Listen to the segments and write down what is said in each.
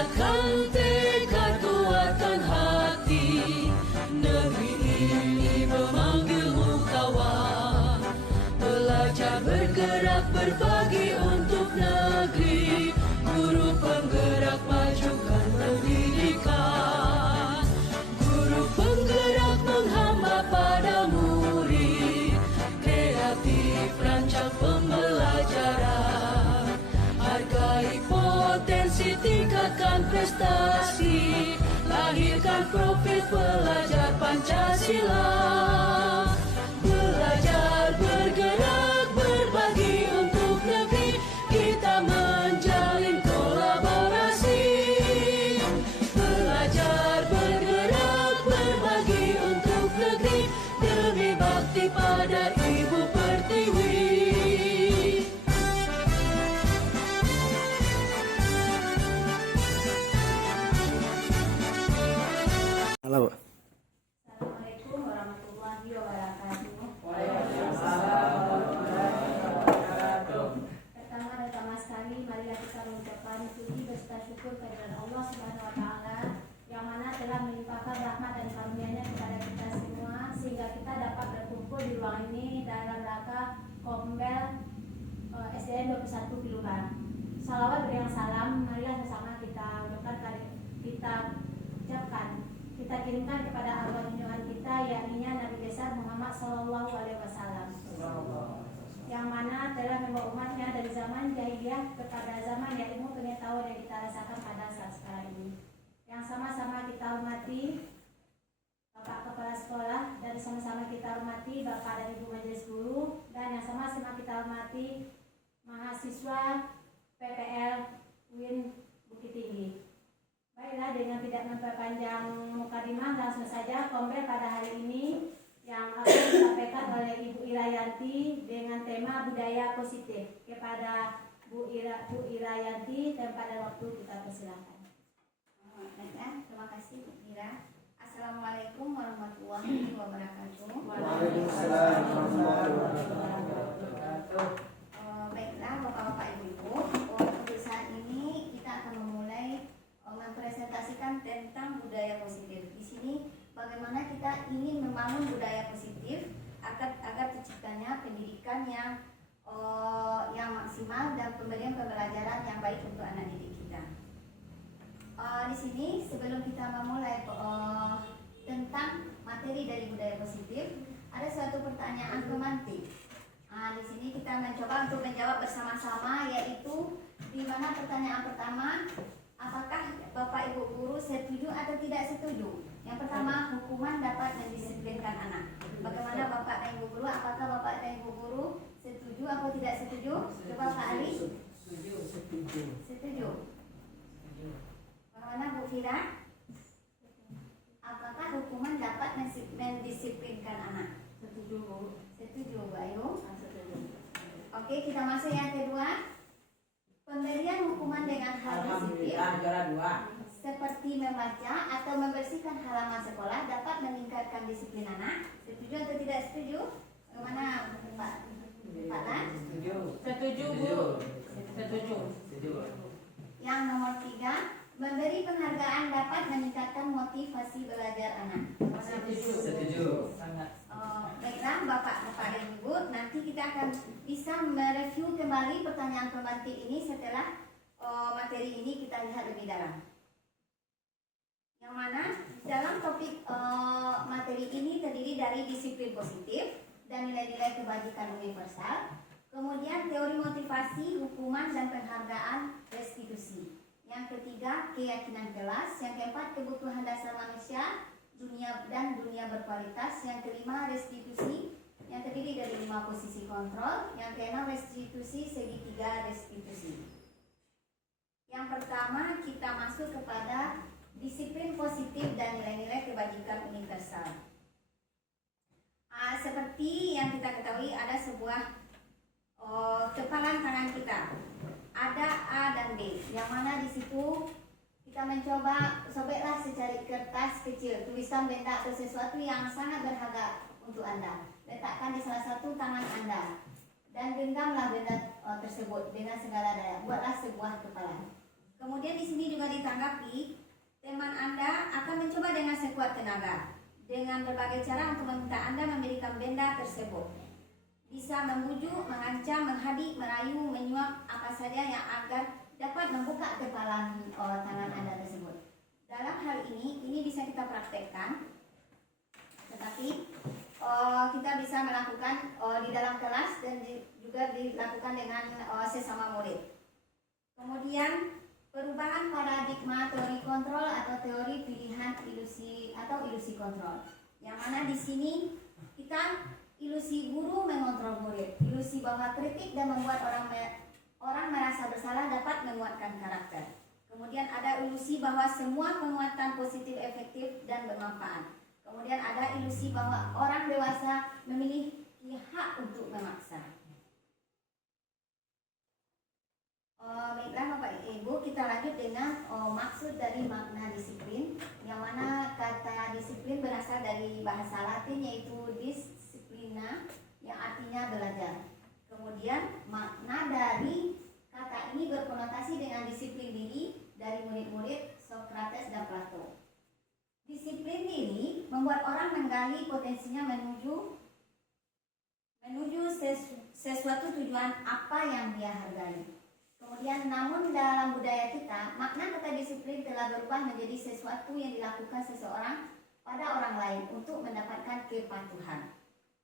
Tingkatkan tekad, kuatkan hati. Negeri ini memanggilmu kawan. Belajar bergerak berbagi untuk negeri. Guru penggerak majukan pendidikan. Guru penggerak menghamba pada murid. Kreatif rancang pembelajaran. Hargai potensi, tingkatkan prestasi. Lahirkan profil pelajar Pancasila. Belajar bergerak berbagi untuk negeri. Kita menjalin kolaborasi. Belajar bergerak berbagi untuk negeri. Demi bakti pada Ibu Pertiwi. Halo, Bu. Assalamualaikum warahmatullahi wabarakatuh. Pertama sekali, marilah kita mengucapkan puji beserta syukur kehadirat Allah Subhanahu wa Ta'ala yang mana telah melimpahkan rahmat dan karunia-Nya kepada kita semua sehingga kita dapat berkumpul di ruang ini dalam rangka Kombel SDN 21 Pilukan. Salawat beriang salam, marilah bersama kita ucapkan. Kita kirimkan kepada arwah junjungan kita, yakni Nabi besar Muhammad Sallallahu Alaihi Wasallam, yang mana telah membawa umatnya dari zaman jahiliyah kepada zaman yang ilmu pengetahuan yang kita rasakan pada saat sekarang ini. Yang sama-sama kita hormati Bapak Kepala Sekolah, dan sama-sama kita hormati Bapak dan Ibu Majelis Guru, dan yang sama-sama kita hormati mahasiswa PPL UIN Bukit Tinggi. Baiklah, dengan tidak memperpanjang mukadimah, langsung saja Kombel pada hari ini yang akan disampaikan oleh Ibu Irayanti dengan tema budaya positif. Kepada Bu Irayanti, tempat dan waktu kita persilakan. Terima kasih Bu Ira. Assalamualaikum warahmatullahi wabarakatuh. Waalaikumsalam warahmatullahi wabarakatuh. Baiklah Bapak-Bapak Ibu-Ibu, untuk saat ini kita akan memulai mempresentasikan tentang budaya positif. Di sini bagaimana kita ingin membangun budaya positif agar terciptanya pendidikan yang maksimal dan pemberian pembelajaran yang baik untuk anak didik kita. Di sini sebelum kita memulai tentang materi dari budaya positif, ada suatu pertanyaan pemantik. Di sini kita mencoba untuk menjawab bersama-sama, yaitu di mana pertanyaan pertama, apakah Bapak Ibu Guru setuju atau tidak setuju? Yang pertama, hukuman dapat mendisiplinkan anak. Bagaimana Bapak dan Ibu Guru? Apakah Bapak dan Ibu Guru setuju atau tidak setuju? Coba Pak Ali. Setuju. Bagaimana Bu Fira? Apakah hukuman dapat mendisiplinkan anak? Setuju, Bu. Setuju, Bu Ayu. Setuju. Oke, kita masuk yang kedua. Pemberian hukuman dengan hal positif seperti membaca atau membersihkan halaman sekolah dapat meningkatkan disiplin anak. Setuju atau tidak setuju? Bagaimana Pak Lan? Setuju, Bu. Setuju. Yang nomor 3, memberi penghargaan dapat meningkatkan motivasi belajar anak. Setuju. Sangat. Baiklah Bapak dan Ibu, nanti kita akan bisa mereview kembali pertanyaan pemantik ini setelah materi ini kita lihat lebih dalam. Yang mana dalam topik materi ini terdiri dari disiplin positif dan nilai-nilai kebajikan universal, kemudian teori motivasi, hukuman dan penghargaan restitusi. Yang ketiga, keyakinan kelas. Yang keempat, kebutuhan dasar manusia, dunia berkualitas. Yang kelima, restitusi yang terdiri dari 5 posisi kontrol. Yang keenam, restitusi segitiga restitusi. Yang pertama, kita masuk kepada disiplin positif dan nilai-nilai kebajikan universal. Seperti yang kita ketahui, ada sebuah kepalan tangan kita. Ada A dan B, yang mana di situ kita mencoba sobeklah secari kertas kecil, tulisan benda atau sesuatu yang sangat berharga untuk Anda. Letakkan di salah satu tangan Anda dan genggamlah benda tersebut dengan segala daya. Buatlah sebuah kepalan. Kemudian Kemudian di sini juga ditanggapi, teman Anda akan mencoba dengan sekuat tenaga dengan berbagai cara untuk meminta Anda memberikan benda tersebut. Bisa membujuk, mengancam, menghadik, merayu, menyuap, apa saja yang agar dapat membuka kekebalan tangan Anda tersebut. Dalam hal ini bisa kita praktekkan, tetapi kita bisa melakukan di dalam kelas dan juga dilakukan dengan sesama murid. Kemudian perubahan paradigma teori kontrol atau teori pilihan ilusi atau ilusi kontrol. Yang mana di sini kita ilusi guru mengontrol murid, ilusi bahwa kritik dan membuat orang merasa bersalah dapat menguatkan karakter. Kemudian ada ilusi bahwa semua penguatan positif efektif dan bermanfaat. Kemudian ada ilusi bahwa orang dewasa memiliki hak untuk memaksa. Baiklah Bapak Ibu, kita lanjut dengan maksud dari makna disiplin, yang mana kata disiplin berasal dari bahasa Latin yaitu disciplina, yang artinya belajar. Kemudian makna dari kata ini berkonotasi dengan disiplin diri dari murid-murid Socrates dan Plato. Disiplin diri membuat orang menggali potensinya menuju sesuatu tujuan apa yang dia hargai. Kemudian namun dalam budaya kita, makna kata disiplin telah berubah menjadi sesuatu yang dilakukan seseorang pada orang lain untuk mendapatkan kepatuhan.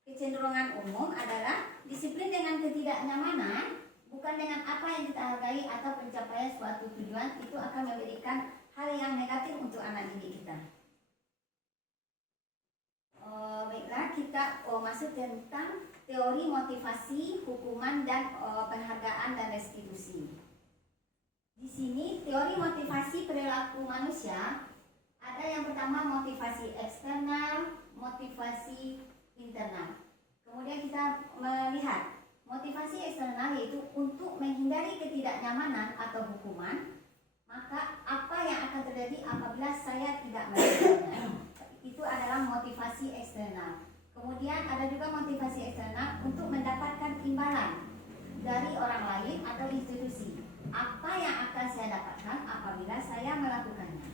Kecenderungan umum adalah disiplin dengan ketidaknyamanan, bukan dengan apa yang kita hargai atau pencapaian suatu tujuan, itu akan memberikan hal yang negatif untuk anak didik kita. Baiklah, kita masuk tentang teori motivasi, hukuman, dan penghargaan dan restitusi. Di sini teori motivasi perilaku manusia ada yang pertama motivasi eksternal, motivasi internal. Kemudian kita melihat motivasi eksternal yaitu untuk menghindari ketidaknyamanan atau hukuman. Maka apa yang akan terjadi apabila saya tidak melakukannya? Itu adalah motivasi eksternal. Kemudian ada juga motivasi eksternal untuk mendapatkan imbalan dari orang lain atau institusi. Apa yang akan saya dapatkan apabila saya melakukannya?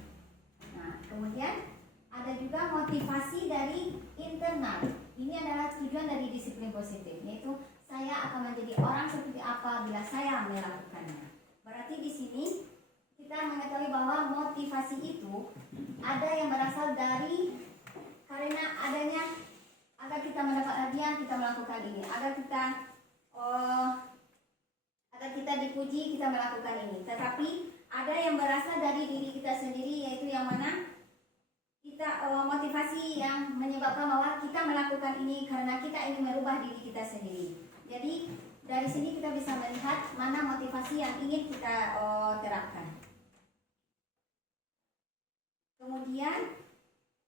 Nah, kemudian ada juga motivasi dari internal. Ini adalah tujuan dari disiplin positif, yaitu saya akan menjadi orang seperti apa bila saya melakukannya. Berarti di sini kita mengetahui bahwa motivasi itu ada yang berasal dari karena adanya agar kita mendapat hadiah kita melakukan ini, agar kita dipuji kita melakukan ini. Tetapi ada yang berasal dari diri kita sendiri, yaitu yang mana kita motivasi yang menyebabkan bahwa kita melakukan ini karena kita ingin merubah diri kita sendiri. Jadi dari sini kita bisa melihat mana motivasi yang ingin kita terapkan. Kemudian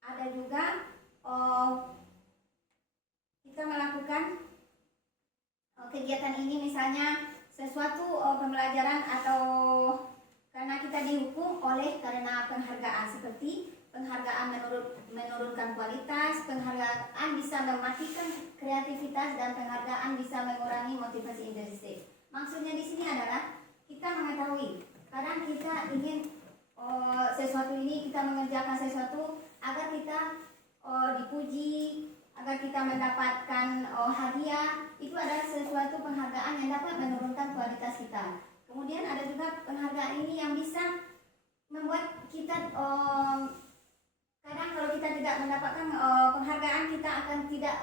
ada juga kita melakukan kegiatan ini, misalnya sesuatu pembelajaran atau karena kita dihukum karena penghargaan, seperti penghargaan menurunkan kualitas, penghargaan bisa mematikan kreativitas, dan penghargaan bisa mengurangi motivasi intrinsik. Maksudnya di sini adalah kita mengetahui kadang kita ingin sesuatu ini, kita mengerjakan sesuatu agar kita dipuji, agar kita mendapatkan hadiah. Itu adalah sesuatu penghargaan yang dapat menurunkan kualitas kita. Kemudian ada juga penghargaan ini yang bisa membuat kita kadang kalau kita tidak mendapatkan penghargaan, kita akan tidak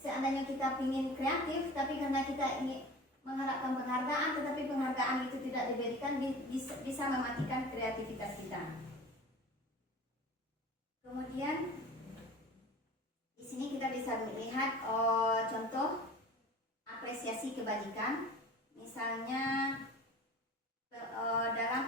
seandainya kita ingin kreatif, tapi karena kita ingin mengharapkan penghargaan, tetapi penghargaan itu tidak diberikan, bisa mematikan kreativitas kita. Kemudian di sini kita bisa melihat contoh apresiasi kebajikan. Misalnya dalam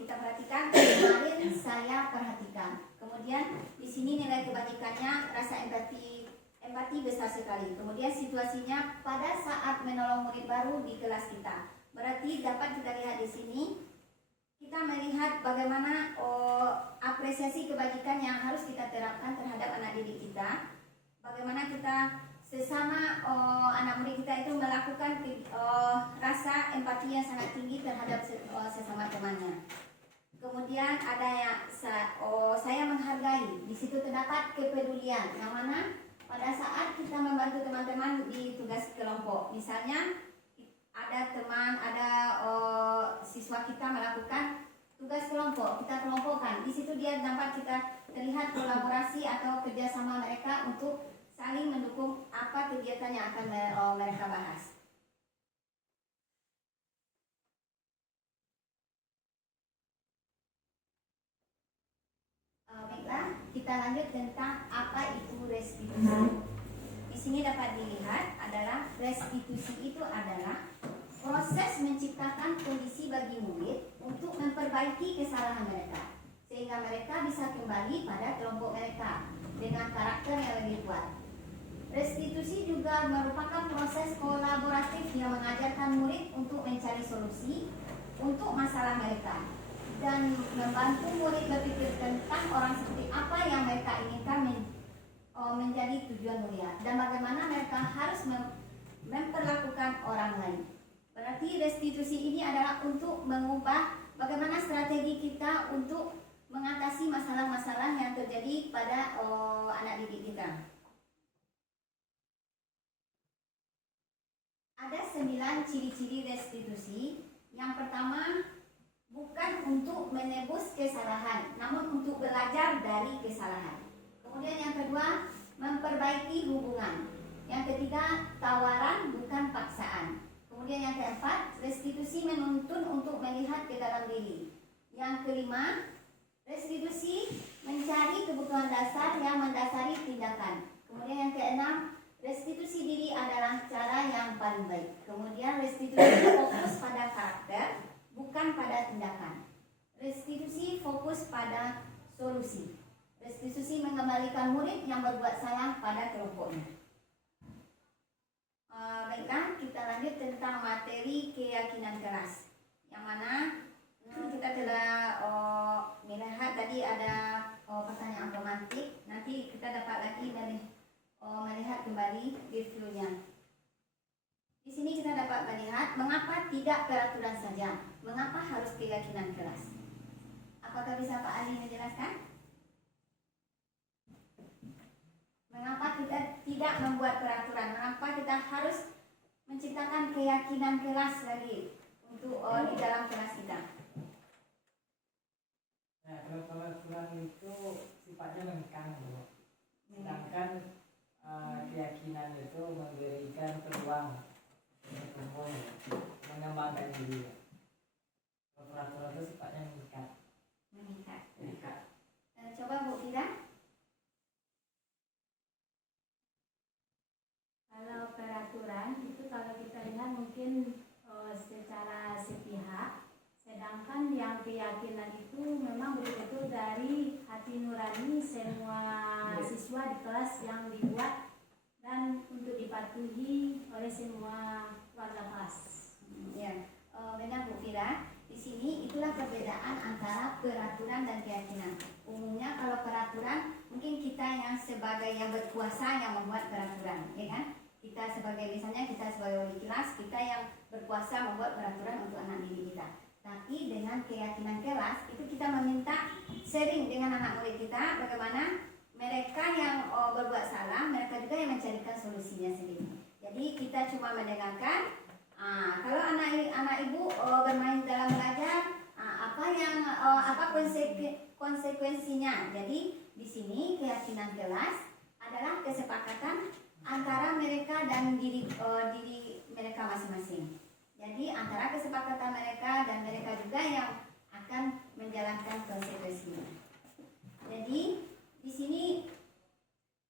kita perhatikan, kemarin saya perhatikan. Kemudian di sini nilai kebajikannya rasa empati besar sekali. Kemudian situasinya pada saat menolong murid baru di kelas kita. Berarti dapat kita lihat di sini, kita melihat bagaimana apresiasi kebajikan yang harus kita terapkan terhadap anak didik kita. Bagaimana kita sesama anak murid kita itu melakukan rasa empati yang sangat tinggi terhadap sesama temannya. kemudian ada yang saya menghargai. Di situ terdapat kepedulian, yang mana pada saat kita membantu teman-teman di tugas kelompok, misalnya ada siswa kita melakukan tugas kelompok, kita kelompokkan. Di situ dia dapat kita terlihat kolaborasi atau kerjasama mereka untuk saling mendukung apa kegiatan yang akan mereka bahas. Baiklah, kita lanjut tentang apa itu restitusi. Di sini dapat dilihat adalah restitusi itu adalah proses menciptakan kondisi bagi murid untuk memperbaiki kesalahan mereka, sehingga mereka bisa kembali pada kelompok mereka dengan karakter yang lebih kuat. Restitusi juga merupakan proses kolaboratif yang mengajarkan murid untuk mencari solusi untuk masalah mereka dan membantu murid berpikir tentang orang seperti apa yang mereka inginkan menjadi tujuan mulia dan bagaimana mereka harus memperlakukan orang lain. Berarti restitusi ini adalah untuk mengubah bagaimana strategi kita untuk mengatasi masalah-masalah yang terjadi pada anak didik kita. Ada 9 ciri-ciri restitusi. Yang pertama, bukan untuk menebus kesalahan, namun untuk belajar dari kesalahan. Kemudian yang kedua, memperbaiki hubungan. Yang ketiga, tawaran bukan paksaan. Kemudian yang keempat, restitusi menuntun untuk melihat ke dalam diri. Yang kelima, restitusi mencari kebutuhan dasar yang mendasari tindakan. Kemudian yang keenam, restitusi diri adalah cara yang paling baik. Kemudian restitusi fokus pada karakter, bukan pada tindakan. Restitusi fokus pada solusi. Restitusi mengembalikan murid yang berbuat salah pada kelompoknya. Baiklah, kita lanjut tentang materi keyakinan keras. Yang mana kita telah melihat tadi ada pertanyaan romantik. Nanti kita dapat lagi melihat kembali reviewnya. Di sini kita dapat melihat mengapa tidak peraturan saja, mengapa harus keyakinan keras. Apakah bisa Pak Ali menjelaskan? Mengapa kita tidak membuat peraturan? Mengapa kita harus menciptakan keyakinan keras lagi untuk di dalam kelas kita? Nah, kalau peraturan itu sifatnya mengekang, sedangkan keyakinan itu memberikan peluang untuk mengembangkan diri. Peraturan itu sifatnya mengikat. Coba Bu Fida. Kalau peraturan itu kalau kita lihat mungkin secara sepihak, sedangkan yang keyakinan itu memang betul-betul dari hati nurani semua siswa di kelas yang dibuat dan untuk dipatuhi oleh semua warga kelas. Ya, benar Bu Fira. Di sini itulah perbedaan antara peraturan dan keyakinan. Umumnya kalau peraturan mungkin kita yang sebagai yang berkuasa yang membuat peraturan, ya kan? Kita sebagai misalnya kita sebagai wali kelas, kita yang berkuasa membuat peraturan untuk anak didik kita. Tapi dengan keyakinan kelas itu kita meminta sharing dengan anak murid kita bagaimana mereka yang berbuat salah, mereka juga yang mencarikan solusinya sendiri. Jadi kita cuma mendengarkan. Kalau anak ibu bermain dalam belajar, apa konsekuensinya? Jadi di sini keyakinan kelas adalah kesepakatan antara mereka dan diri mereka masing-masing. Jadi antara kesepakatan mereka dan mereka juga yang akan menjalankan konsekuensinya. Jadi di sini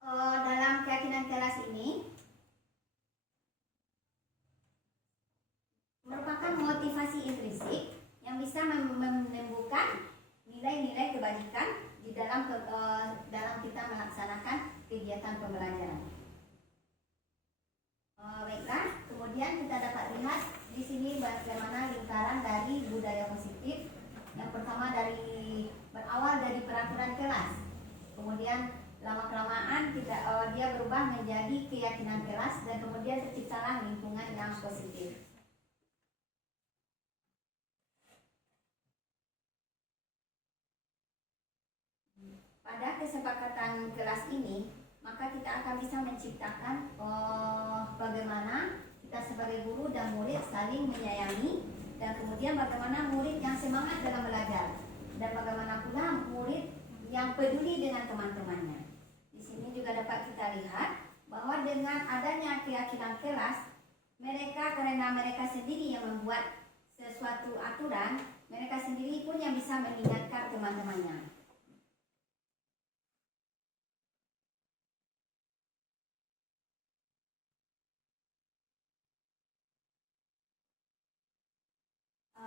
dalam keyakinan kelas ini merupakan motivasi intrinsik yang bisa menumbuhkan nilai-nilai kebajikan di dalam kita melaksanakan kegiatan pembelajaran. Baiklah, kemudian kita dapat lihat di sini bagaimana lingkaran dari budaya positif. Yang pertama berawal dari peraturan kelas, kemudian lama-kelamaan dia berubah menjadi keyakinan kelas dan kemudian terciptalah lingkungan yang positif. pada kesepakatan kelas ini, maka kita akan bisa menciptakan bagaimana kita sebagai guru dan murid saling menyayangi, dan kemudian bagaimana murid yang semangat dalam belajar, dan bagaimana pula murid yang peduli dengan teman-temannya. Di sini juga dapat kita lihat bahwa dengan adanya keyakinan kelas, mereka karena mereka sendiri yang membuat sesuatu aturan, mereka sendiri pun yang bisa mengingatkan teman-temannya.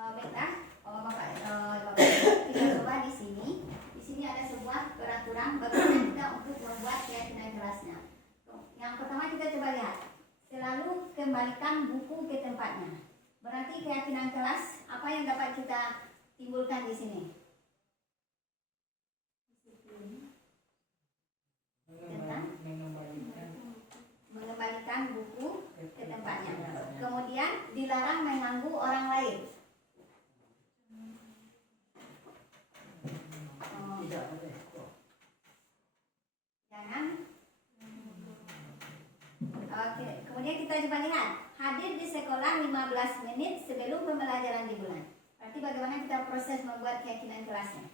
Baiklah, Bapak kita coba di sini. Di sini ada sebuah peraturan bagaimana kita untuk membuat keyakinan kelasnya. Yang pertama kita coba lihat, selalu kembalikan buku ke tempatnya. Berarti keyakinan kelas apa yang dapat kita timbulkan di sini? Mengembalikan buku ke tempatnya. Kemudian dilarang mengganggu orang lain. Jangan. Oke, kemudian kita coba lihat, hadir di sekolah 15 menit sebelum pembelajaran dimulai. Berarti bagaimana kita proses membuat keyakinan kelasnya?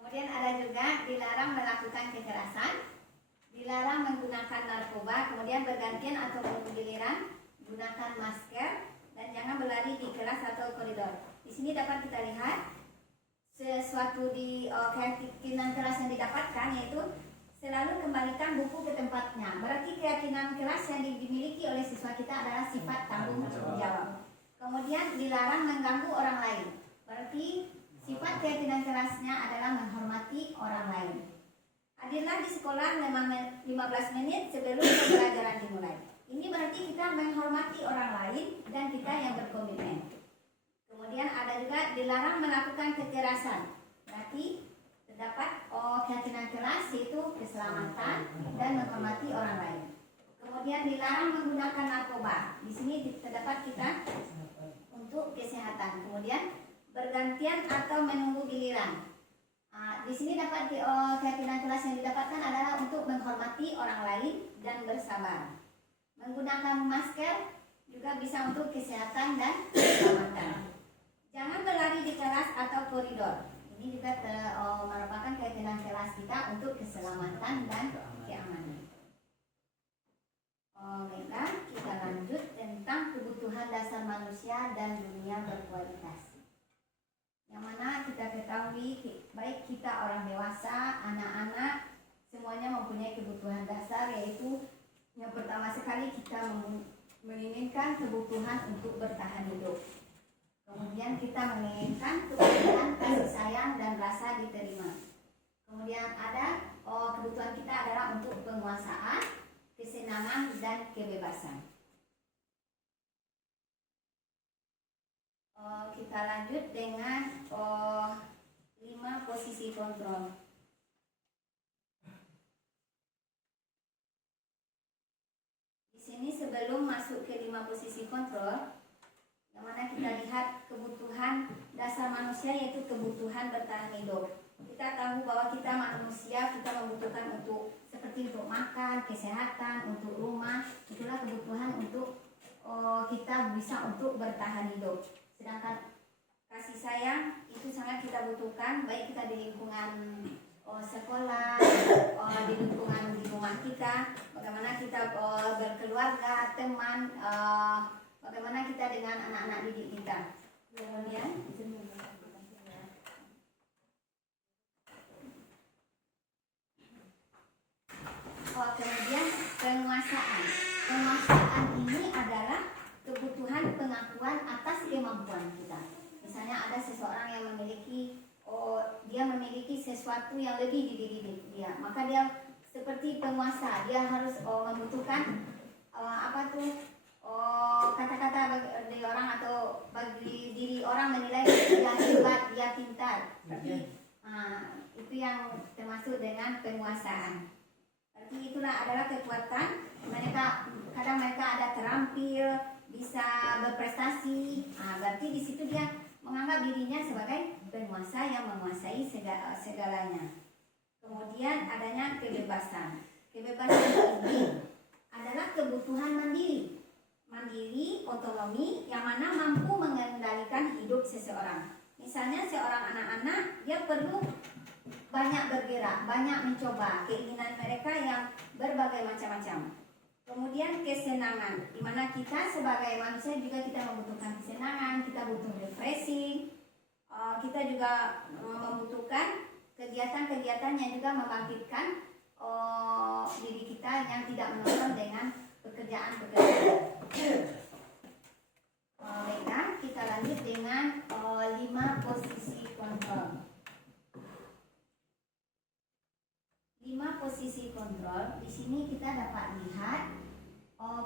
Kemudian ada juga dilarang melakukan kekerasan, dilarang menggunakan narkoba, kemudian bergantian atau bergiliran, gunakan masker, dan jangan berlari di kelas atau koridor. Di sini dapat kita lihat sesuatu di keyakinan kelas yang didapatkan, yaitu selalu kembalikan buku ke tempatnya. Berarti keyakinan kelas yang dimiliki oleh siswa kita adalah sifat tanggung jawab. Kemudian dilarang mengganggu orang lain. Berarti sifat keyakinan kelasnya adalah menghormati orang lain. Hadirlah di sekolah 15 menit sebelum pembelajaran dimulai. Ini berarti kita menghormati orang lain dan kita yang berkomitmen. Kemudian ada juga dilarang melakukan kekerasan. Berarti terdapat keyakinan kelas yaitu keselamatan dan menghormati orang lain. Kemudian dilarang menggunakan narkoba. Di sini terdapat kita untuk kesehatan. Kemudian bergantian atau menunggu giliran. Di sini dapat keyakinan kelas yang didapatkan adalah untuk menghormati orang lain dan bersabar. Menggunakan masker juga bisa untuk kesehatan dan keselamatan. Jangan berlari di kelas atau koridor. Ini juga merupakan keyakinan kelas kita untuk keselamatan dan keamanan. Baiklah, kita lanjut tentang kebutuhan dasar manusia dan dunia berkualitas. Yang mana kita ketahui baik kita orang dewasa, anak-anak, semuanya mempunyai kebutuhan dasar, yaitu yang pertama sekali kita menginginkan kebutuhan untuk bertahan hidup. Kemudian kita menginginkan kebutuhan kasih sayang dan rasa diterima. Kemudian ada kebutuhan kita adalah untuk penguasaan, kesenangan dan kebebasan. Kita lanjut dengan 5 posisi kontrol. Di sini sebelum masuk ke 5 posisi kontrol, yang mana kita lihat kebutuhan dasar manusia yaitu kebutuhan bertahan hidup. Kita tahu bahwa kita manusia, kita membutuhkan untuk seperti untuk makan, kesehatan, untuk rumah. Itulah kebutuhan untuk kita bisa untuk bertahan hidup. Sedangkan kasih sayang itu sangat kita butuhkan, baik kita di lingkungan sekolah, di lingkungan di rumah kita, bagaimana kita berkeluarga, teman, bagaimana kita dengan anak-anak didik kita. Kemudian kemudian penguasaan. Penguasaan ini adalah kebutuhan pengakuan atas kemampuan kita. Misalnya ada seseorang yang memiliki dia memiliki sesuatu yang lebih di diri dia, maka dia seperti penguasa. Dia harus membutuhkan kata-kata bagi orang atau bagi diri orang menilai dia hebat, dia pintar. Tapi itu yang termasuk dengan penguasaan. Berarti itulah adalah kekuatan mereka kadang mereka ada terampil, bisa berprestasi. Berarti di situ dia menganggap dirinya sebagai penguasa yang menguasai segalanya. Kemudian adanya kebebasan. Kebebasan ini adalah kebutuhan mandiri, otonomi yang mana mampu mengendalikan hidup seseorang. Misalnya seorang anak-anak dia perlu banyak bergerak, banyak mencoba keinginan mereka yang berbagai macam-macam. Kemudian kesenangan, di mana kita sebagai manusia juga kita membutuhkan kesenangan, kita butuh refreshing, kita juga membutuhkan kegiatan-kegiatan yang juga membangkitkan diri kita yang tidak menonton dengan pekerjaan-pekerjaan. Baiklah, kita lanjut dengan 5 posisi kontrol. 5 posisi kontrol. Di sini kita dapat lihat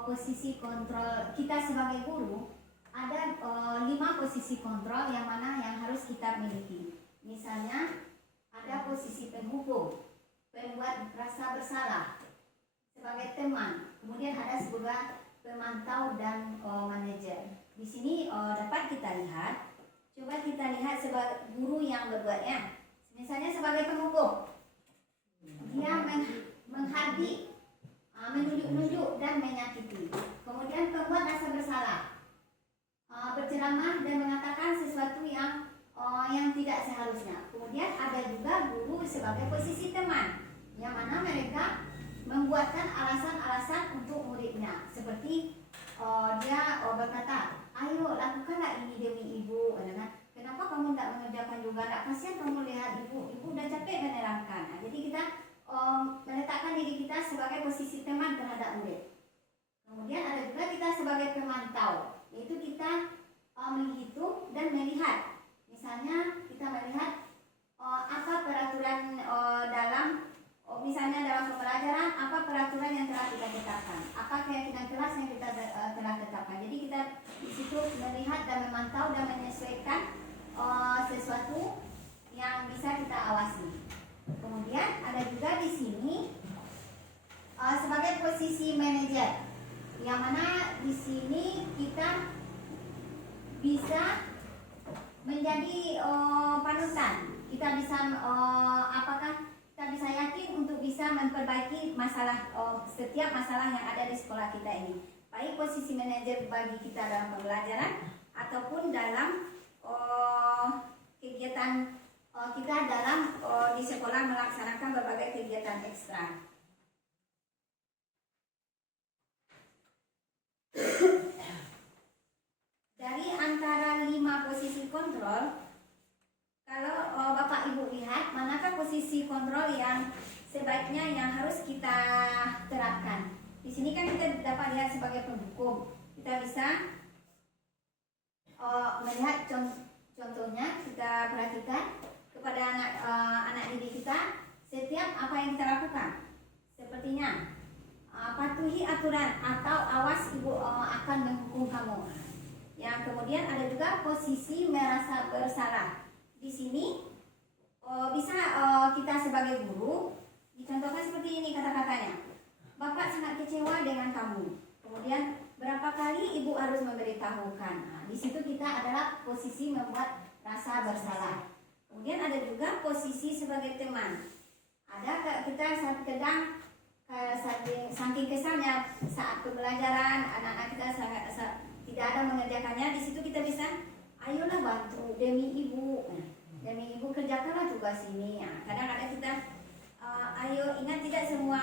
posisi kontrol kita sebagai guru. Ada 5 posisi kontrol yang mana yang harus kita miliki. Misalnya ada posisi penghubung, pembuat rasa bersalah sebagai teman. Kemudian ada sebuah pemantau dan manajer. Di sini dapat kita lihat. Coba kita lihat sebagai guru yang berbuatnya. Misalnya sebagai penghubung, dia menghardik, menunjuk-nunjuk dan menyakiti. Kemudian pembuat rasa bersalah, berceramah dan mengatakan sesuatu yang tidak seharusnya. Kemudian ada juga guru sebagai posisi teman, yang mana mereka membuatkan alasan-alasan untuk muridnya. Seperti dia berkata, ayo lakukanlah ini demi ibu. Kenapa kamu tidak mengerjakan juga? Tidak kasihan kamu lihat ibu udah capek menerangkan. Jadi kita meletakkan diri kita sebagai posisi teman terhadap murid. Kemudian ada juga kita sebagai pemantau, yaitu kita menghitung dan melihat. Misalnya kita melihat apa peraturan misalnya dalam pembelajaran, apa peraturan yang telah kita tetapkan, apa keyakinan kelas yang kita telah tetapkan. Jadi kita di situ melihat dan memantau dan menyesuaikan sesuatu yang bisa kita awasi. Kemudian ada juga di sini sebagai posisi manajer, yang mana di sini kita bisa menjadi panutan. Kita bisa apakah kita bisa yakin untuk bisa memperbaiki masalah setiap masalah yang ada di sekolah kita ini. Baik posisi manajer bagi kita dalam pembelajaran ataupun dalam kegiatan kita dalam di sekolah melaksanakan berbagai kegiatan ekstra. Dari antara 5 posisi kontrol, kalau Bapak Ibu lihat, manakah posisi kontrol yang sebaiknya yang harus kita terapkan? Di sini kan kita dapat lihat sebagai pendukung. Kita bisa melihat contohnya, kita perhatikan kepada anak didik kita setiap apa yang kita lakukan. Sepertinya patuhi aturan atau awas ibu akan menghukum kamu. Yang kemudian ada juga posisi merasa bersalah. Di sini bisa kita sebagai guru dicontohkan seperti ini kata-katanya. Bapak sangat kecewa dengan kamu. Kemudian berapa kali ibu harus memberitahukan. Di situ kita adalah posisi membuat rasa bersalah. Kemudian ada juga posisi sebagai teman. Ada kita kadang saking kesalnya saat pembelajaran anak-anak kita tidak ada mengerjakannya. Di situ kita bisa, ayolah bantu demi ibu. Demi ibu kerjakanlah tugas ini. Kadang-kadang kita ayo ingat tidak semua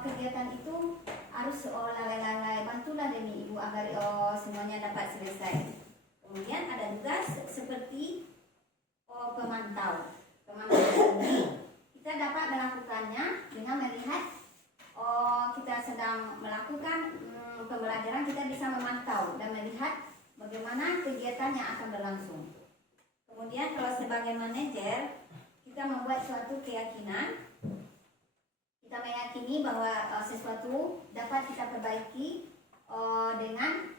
kegiatan itu harus lalai-lalai, bantulah demi ibu agar semuanya dapat selesai. Kemudian ada juga seperti pemantau. Pemantau ini kita dapat melakukannya dengan melihat kita sedang melakukan pembelajaran, kita bisa memantau dan melihat bagaimana kegiatan yang akan berlangsung. Kemudian kalau sebagai manajer, kita membuat suatu keyakinan. Kita meyakini bahwa sesuatu dapat kita perbaiki dengan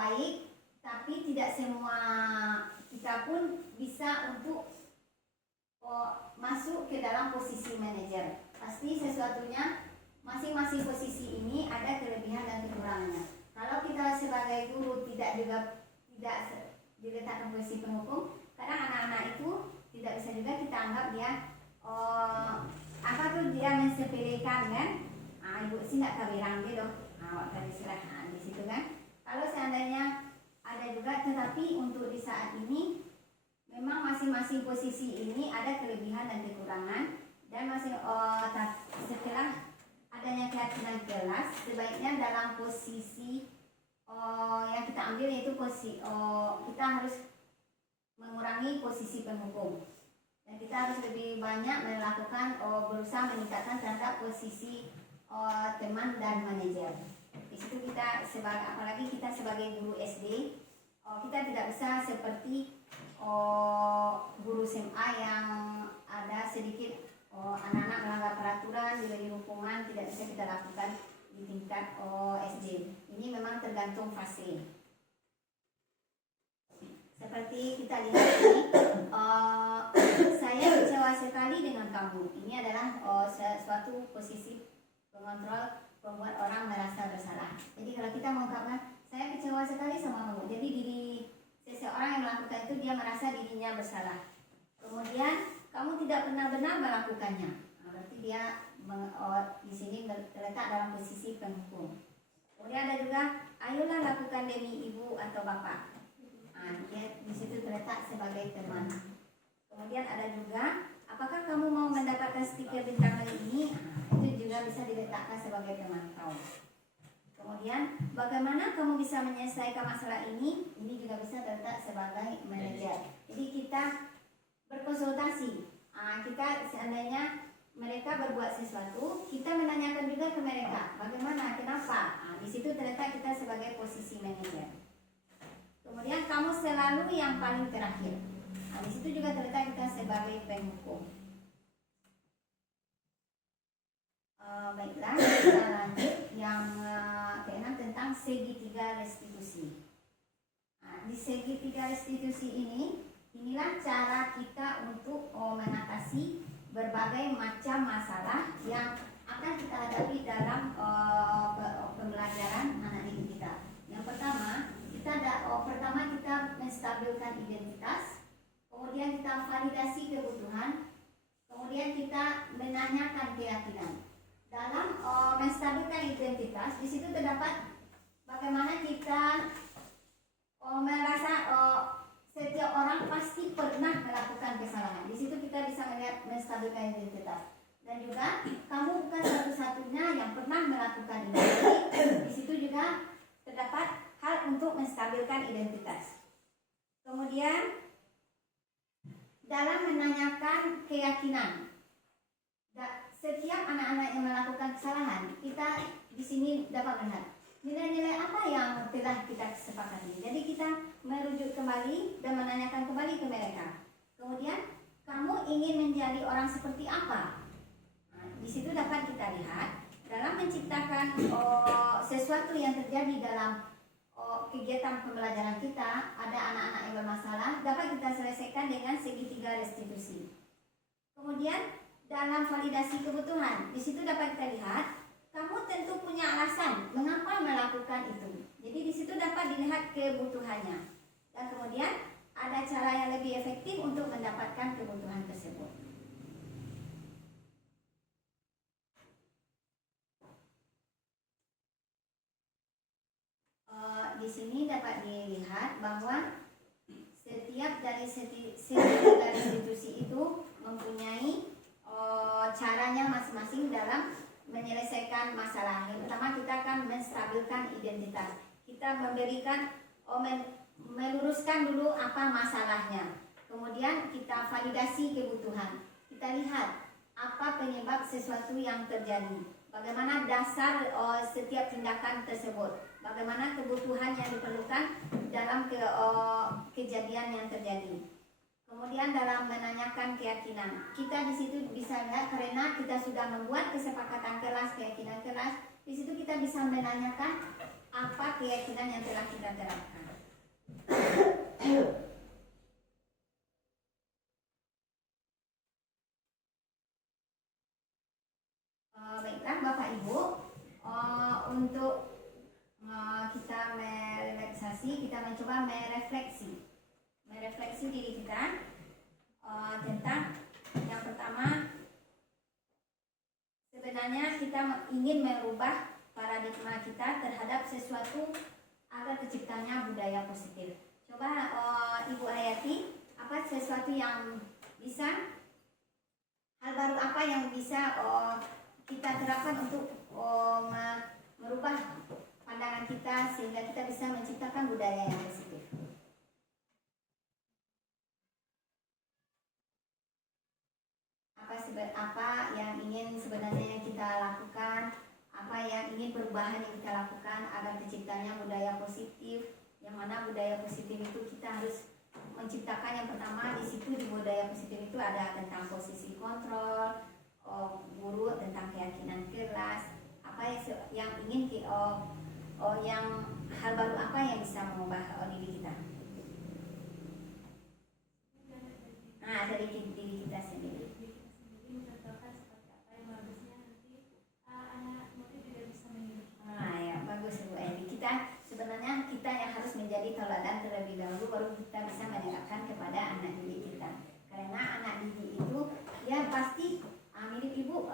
baik, tapi tidak semua kita pun bisa untuk masuk ke dalam posisi manajer. Pasti sesuatunya masing-masing posisi ini ada kelebihan dan kekurangannya. Kalau kita sebagai guru tidak diletakkan posisi penghukum, kadang anak-anak itu tidak bisa juga kita anggap dia dia mensepelekan kan. Ibu sih nggak kawirang gitu, waktu istilah di situ kan. Kalau seandainya ada juga, tetapi untuk di saat ini memang masing-masing posisi ini ada kelebihan dan kekurangan, dan setelah adanya keyakinan kelas, sebaiknya dalam posisi yang kita ambil yaitu posisi kita harus mengurangi posisi penghukum, dan kita harus lebih banyak melakukan berusaha meningkatkan terhadap posisi teman dan manajer. Di situ kita apalagi kita sebagai guru SD, kita tidak bisa seperti guru SMA yang ada sedikit anak-anak melanggar peraturan, diberi hukuman, tidak bisa kita lakukan di tingkat SD. Ini memang tergantung fase. Seperti kita lihat ini, saya kecewa sekali dengan kamu. Ini adalah suatu posisi pengontrol membuat orang merasa bersalah. Jadi kalau kita mengungkapkan saya kecewa sekali sama kamu, jadi diri seseorang yang melakukan itu dia merasa dirinya bersalah. Kemudian kamu tidak pernah benar melakukannya. Berarti dia di sini terletak dalam posisi penghukum. Kemudian ada juga ayolah lakukan demi ibu atau bapak. Dia di situ terletak sebagai teman. Kemudian ada juga apakah kamu mau mendapatkan stiker bintang hari ini? Itu juga bisa diletakkan sebagai teman kau. Kemudian bagaimana kamu bisa menyelesaikan masalah ini? Ini juga bisa terletak sebagai manajer. Jadi kita berkonsultasi. Kita seandainya mereka berbuat sesuatu, kita menanyakan juga ke mereka bagaimana, kenapa. Di situ terletak kita sebagai posisi manajer. Kemudian kamu selalu yang paling terakhir. Di situ juga terletak kita sebagai penghukum. Baiklah, kita lanjut yang keenam tentang segitiga restitusi. Di segitiga restitusi inilah cara kita untuk mengatasi berbagai macam masalah yang akan kita hadapi dalam pembelajaran anak didik kita. Yang pertama, kita menstabilkan identitas, kemudian kita validasi kebutuhan, kemudian kita menanyakan keyakinan. Dalam menstabilkan identitas, di situ terdapat bagaimana kita merasa setiap orang pasti pernah melakukan kesalahan. Di situ kita bisa melihat menstabilkan identitas. Dan juga kamu bukan satu-satunya yang pernah melakukan ini. Di situ juga terdapat hal untuk menstabilkan identitas. Kemudian dalam menanyakan keyakinan, setiap anak-anak yang melakukan kesalahan, kita di sini dapat melihat nilai-nilai apa yang telah kita sepakati. Jadi kita merujuk kembali dan menanyakan kembali ke mereka. Kemudian kamu ingin menjadi orang seperti apa? Di situ dapat kita lihat dalam menciptakan sesuatu yang terjadi dalam kegiatan pembelajaran kita, ada anak-anak yang bermasalah, dapat kita selesaikan dengan segitiga restitusi. Kemudian dalam validasi kebutuhan, di situ dapat kita lihat kamu tentu punya alasan mengapa melakukan itu. Jadi di situ dapat dilihat kebutuhannya, dan kemudian ada cara yang lebih efektif untuk mendapatkan kebutuhan tersebut. Di sini dapat dilihat bahwa setiap dari segitiga restitusi itu mempunyai caranya masing-masing dalam menyelesaikan masalah. Yang pertama, kita akan menstabilkan identitas. Kita memberikan meluruskan dulu apa masalahnya. Kemudian kita validasi kebutuhan. Kita lihat apa penyebab sesuatu yang terjadi. Bagaimana dasar setiap tindakan tersebut. Bagaimana kebutuhan yang diperlukan dalam kejadian yang terjadi. Kemudian dalam menanyakan keyakinan, kita di situ bisa lihat karena kita sudah membuat kesepakatan kelas, keyakinan kelas, di situ kita bisa menanyakan apa keyakinan yang telah kita terapkan. Baiklah Bapak Ibu, untuk kita merelaksasi, kita mencoba merefleksi diri kita tentang yang pertama, sebenarnya kita ingin merubah paradigma kita terhadap sesuatu agar terciptanya budaya positif. Coba Ibu Hayati, apa sesuatu yang bisa, hal baru apa yang bisa kita terapkan untuk merubah pandangan kita sehingga kita bisa menciptakan budaya yang positif. Apa yang ingin sebenarnya kita lakukan, apa yang ingin perubahan yang kita lakukan agar terciptanya budaya positif, yang mana budaya positif itu kita harus menciptakan. Yang pertama di situ, di budaya positif itu ada tentang posisi kontrol, guru, tentang keyakinan kelas, apa yang ingin yang hal baru apa yang bisa mengubah diri kita. Nah, dari diri kita sendiri. Mencontohkan seperti apa yang bagusnya nanti anak murid juga bisa meniru. Nah, ya bagus Bu Edi. Kita sebenarnya kita yang harus menjadi tauladan terlebih dahulu, baru kita bisa menerapkan kepada anak didik kita. Karena anak didik itu ya pasti mirip ibu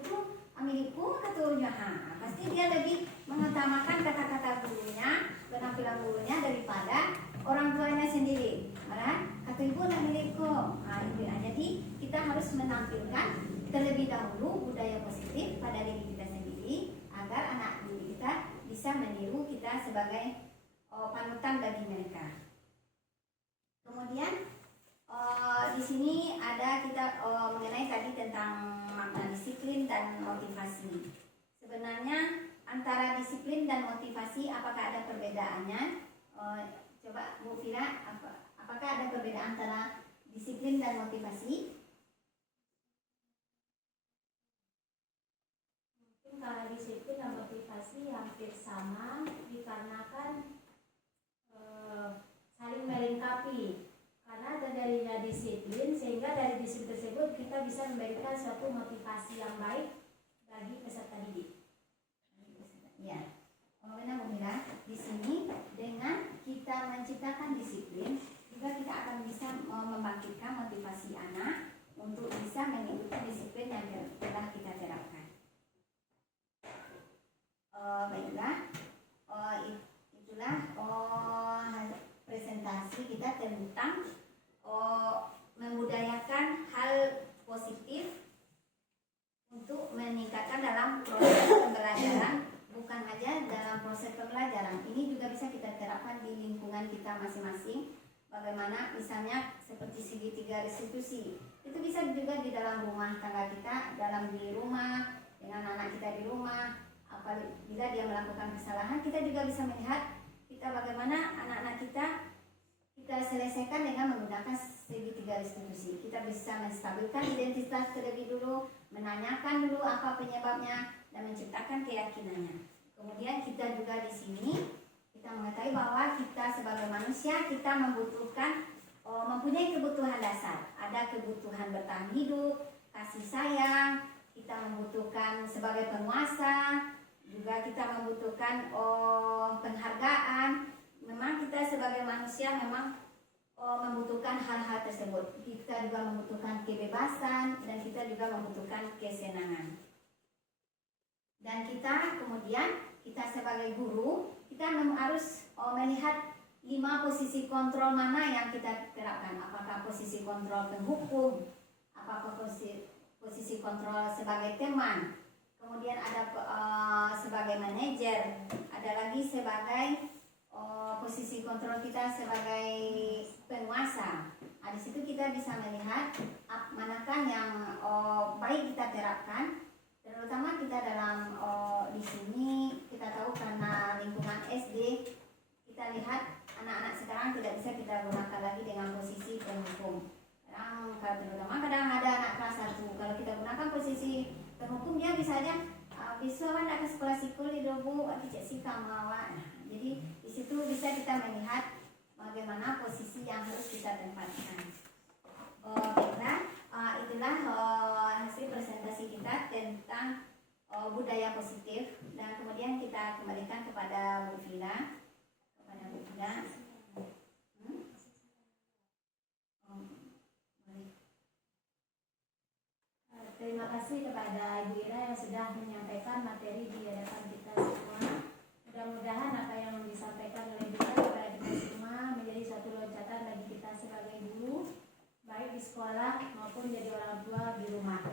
tuh miripku katanya, pasti dia lebih mengutamakan kata-kata gurunya, penampilan gurunya daripada orang tuanya sendiri. Kan kata ibu nak miripku. Jadi kita harus menampilkan terlebih dahulu budaya positif pada diri kita sendiri agar anak didik kita bisa meniru kita sebagai panutan bagi mereka. Kemudian di sini ada kita mengenai tadi tentang makna disiplin dan motivasi. Sebenarnya antara disiplin dan motivasi apakah ada perbedaannya? Coba Bu Fira, apakah ada perbedaan antara disiplin dan motivasi? Mungkin kalau disiplin dan motivasi hampir sama dikarenakan saling melengkapi. Karena adanya disiplin, sehingga dari disiplin tersebut kita bisa memberikan suatu motivasi yang baik bagi peserta didik. Ya, benar Bu Mira. Di sini dengan kita menciptakan disiplin, juga kita akan bisa membangkitkan motivasi anak untuk bisa mengikuti disiplin yang telah kita terapkan. Baiklah, itulah presentasi kita tentang membudayakan hal positif untuk meningkatkan dalam proses pembelajaran, bukan hanya dalam proses pembelajaran. Ini juga bisa kita terapkan di lingkungan kita masing-masing. Bagaimana misalnya seperti segitiga restitusi, itu bisa juga di dalam rumah tangga kita, di rumah dengan anak kita di rumah. Apabila dia melakukan kesalahan, kita juga bisa melihat kita bagaimana anak-anak kita selesaikan dengan menggunakan segitiga restitusi. Kita bisa menstabilkan identitas terlebih dulu, menanyakan dulu apa penyebabnya, dan menciptakan keyakinannya. Kemudian kita juga di sini kita mengetahui bahwa kita sebagai manusia kita mempunyai kebutuhan dasar. Ada kebutuhan bertahan hidup, kasih sayang, kita membutuhkan sebagai penguasa, juga kita membutuhkan penghargaan. Memang kita sebagai manusia memang membutuhkan hal-hal tersebut. Kita juga membutuhkan kebebasan dan kita juga membutuhkan kesenangan. Dan kita kemudian kita sebagai guru kita harus melihat 5 posisi kontrol mana yang kita terapkan. Apakah posisi kontrol penghukum, apakah posisi kontrol sebagai teman, kemudian ada sebagai manajer, ada lagi sebagai posisi kontrol kita sebagai penguasa. Di situ kita bisa melihat manakah yang baik kita terapkan. Terutama kita dalam di sini kita tahu karena lingkungan SD, kita lihat anak-anak sekarang tidak bisa kita gunakan lagi dengan posisi penghukum. Terutama kadang ada anak kelas 1, kalau kita gunakan posisi penghukum dia bisa aja bisa ke sekolah psikologi dulu cek sikamawa. Jadi di situ bisa kita melihat bagaimana posisi yang harus kita tempatkan. Baiklah, itulah hasil presentasi kita tentang budaya positif, dan kemudian kita kembalikan kepada Bu Vina. Kepada Bu Vina. Terima kasih kepada Ibu Ira yang sudah menyampaikan materi di hadapan kita semua. Mudah-mudahan apa yang disampaikan oleh Ibu Ira kepada kita semua menjadi suatu loncatan bagi kita sebagai guru, baik di sekolah maupun jadi orang tua di rumah.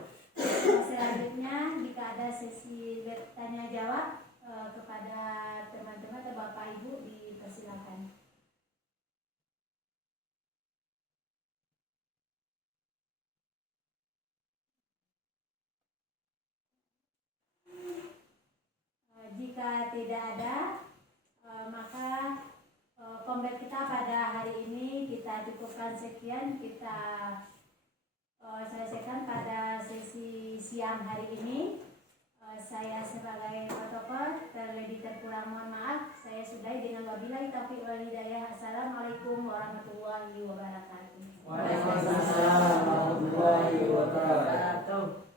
Selanjutnya, jika ada sesi tanya jawab kepada teman-teman atau Bapak Ibu, dipersilakan. Jika tidak ada, maka kombat kita pada hari ini kita cukupkan sekian. Kita selesaikan pada sesi siang hari ini. Saya sebagai protokol terlebih terkurang mohon maaf. Saya sudahi dengan wabillahi taufiq wal hidayah. Assalamualaikum warahmatullahi wabarakatuh. Waalaikumsalam warahmatullahi wabarakatuh.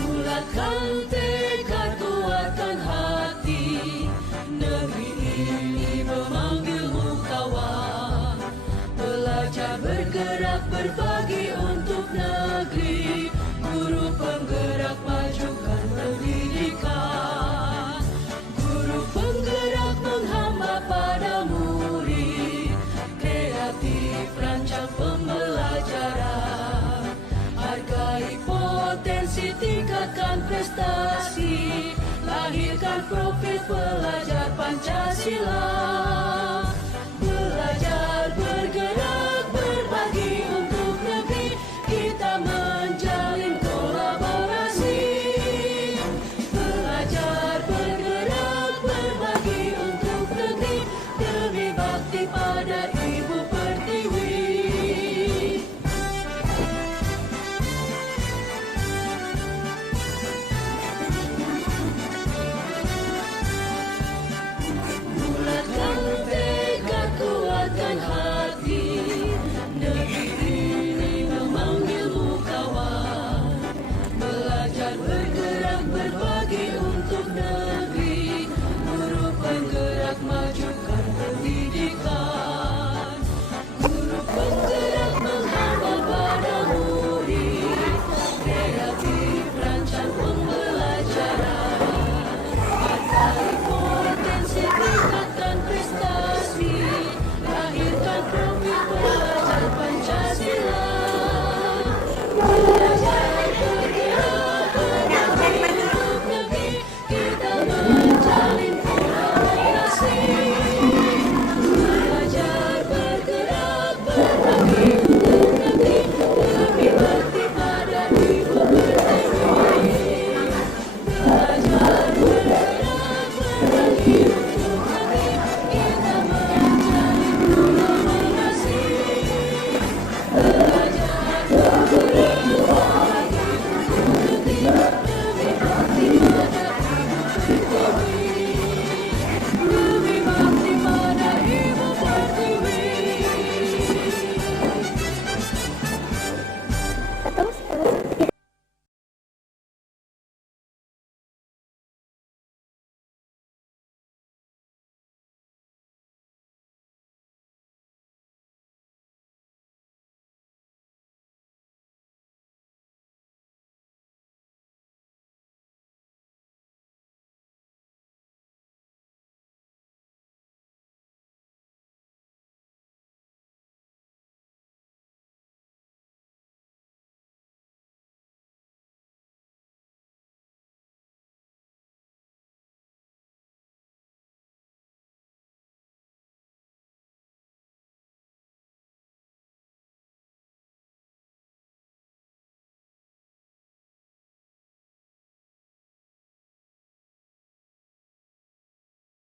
Bulatkan tekad, kuatkan hati, negeri ini memanggilmu kawan. Belajar bergerak berbagi untuk negeri, guru penggerak majukan pendidikan. Guru penggerak menghamba pada murid, kreatif rancang pembelajaran. Hargai potensi, tingkatkan prestasi, lahirkan profil pelajar Pancasila.